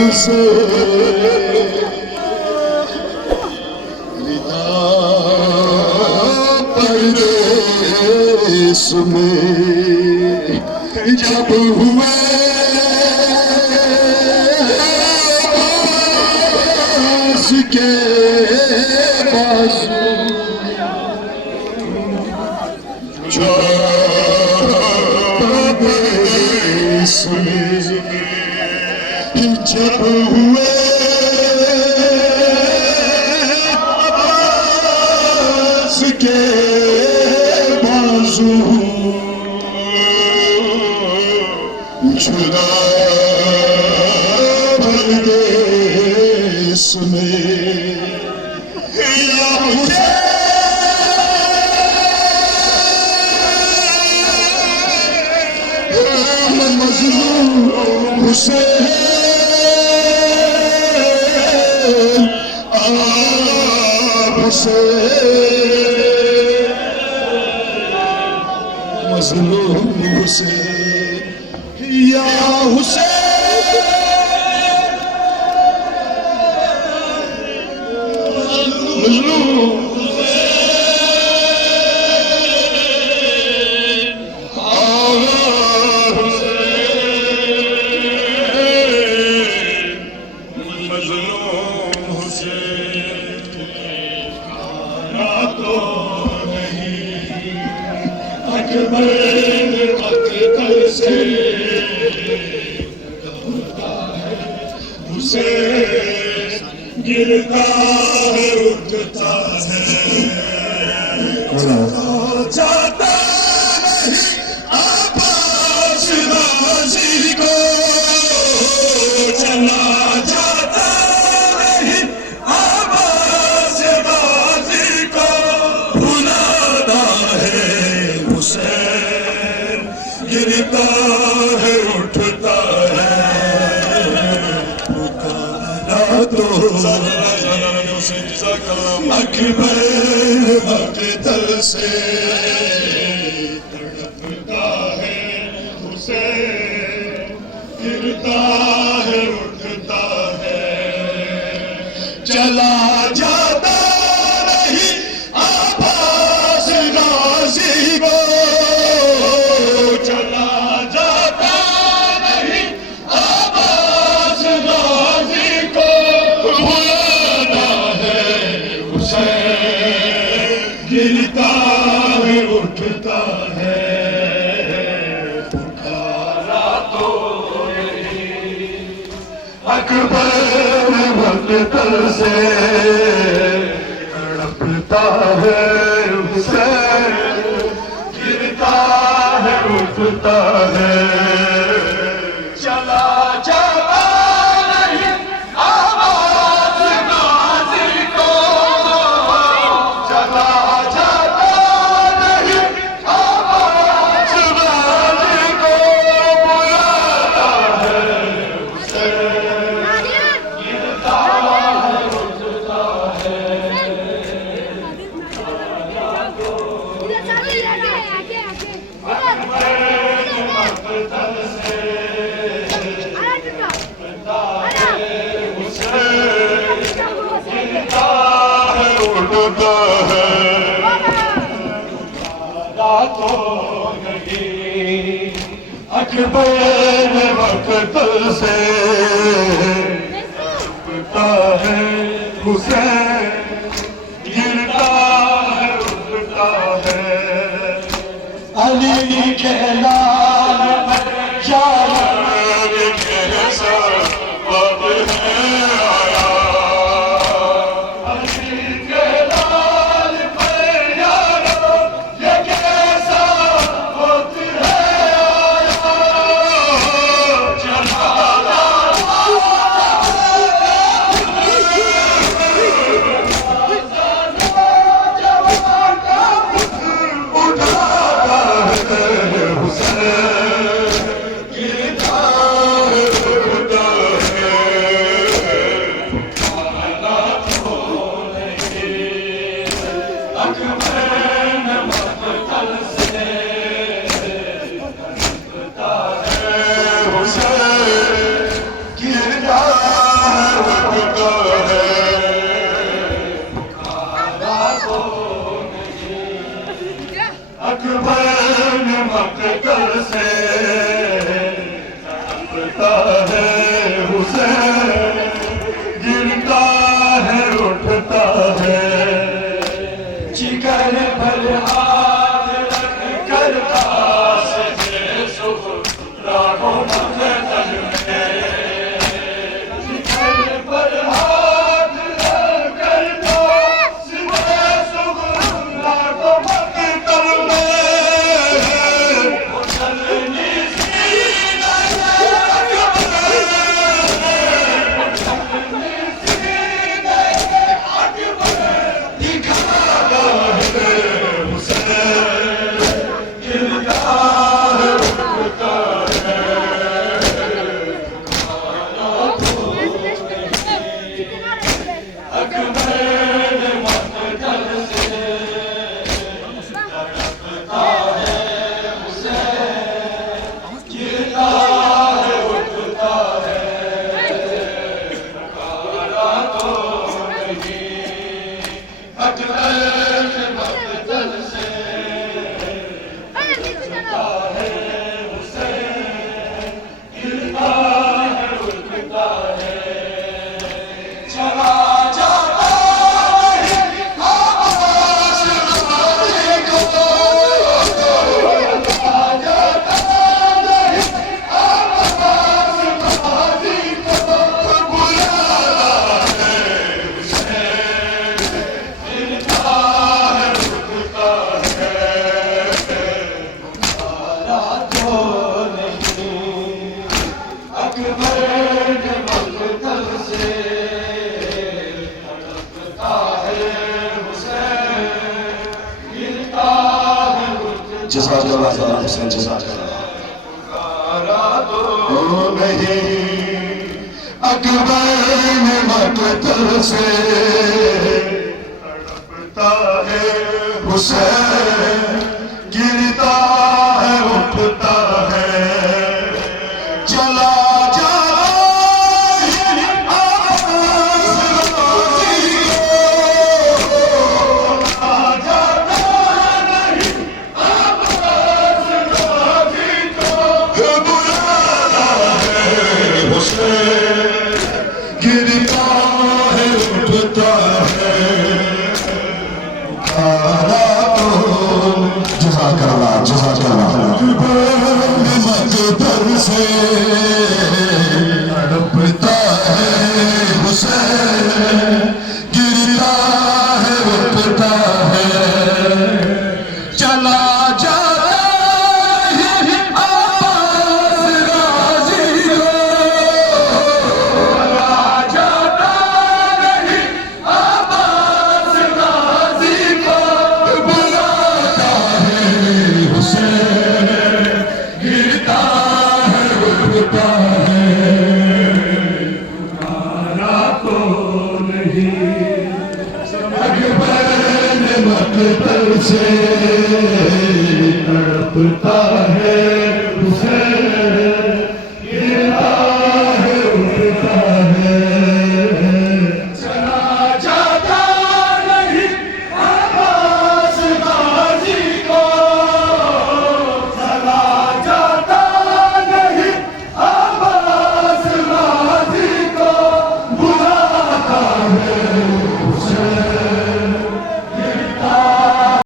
से विदा परदेस में जब हुए के बाजू परदेस में जब हुए के बाजू जुदा परदेस में मजलूम हुसैन आप हुसैन मजलूम हुसैन या हुसैन मजलूम गिरता है उठता है जाता नहीं आवाज गाजी को चला जाता नहीं आवाज गाजी को भुलाता है हुसैन गिरता है उठता है तो अकबर मक़तल से तड़पता है हुसैन गिरता है उठता है चला जाता नहीं आवाज़ गाज़ी को चला जाता नहीं आवाज़ गाज़ी को गिरता है उठता है पुकारा तो नहीं अकबर मक़तल से तड़पता है हुसैन गिरता है उठता है चला जाता नहीं आवाज़ गाज़ी को चला अकबर मक़तल से तड़पता है हुसैन गिरता है उठता है अली के लाल पर यार कैसा वक्त है आया अली के लाल पर यार ये कैसा वक्त है हुसैन लाखों मकतल में सिर पर हाथ रखकर तो सीधे सुगुन लाखों मकतल में वो चलनी सीधा जज़ाकल्लाह सलाम हुसैन जज़ाकल्लाह ओ नहीं अकबर ने मकतल से तड़पता है हुसैन गिरता है उठता है चला जा गिरता है उठता है जज़ाकल्लाह जज़ाकल्लाह मकतल से तड़पता है हुसैन गिरता है उठता है चला जाता है अब्बास गाज़ी को मकतल से तड़पता है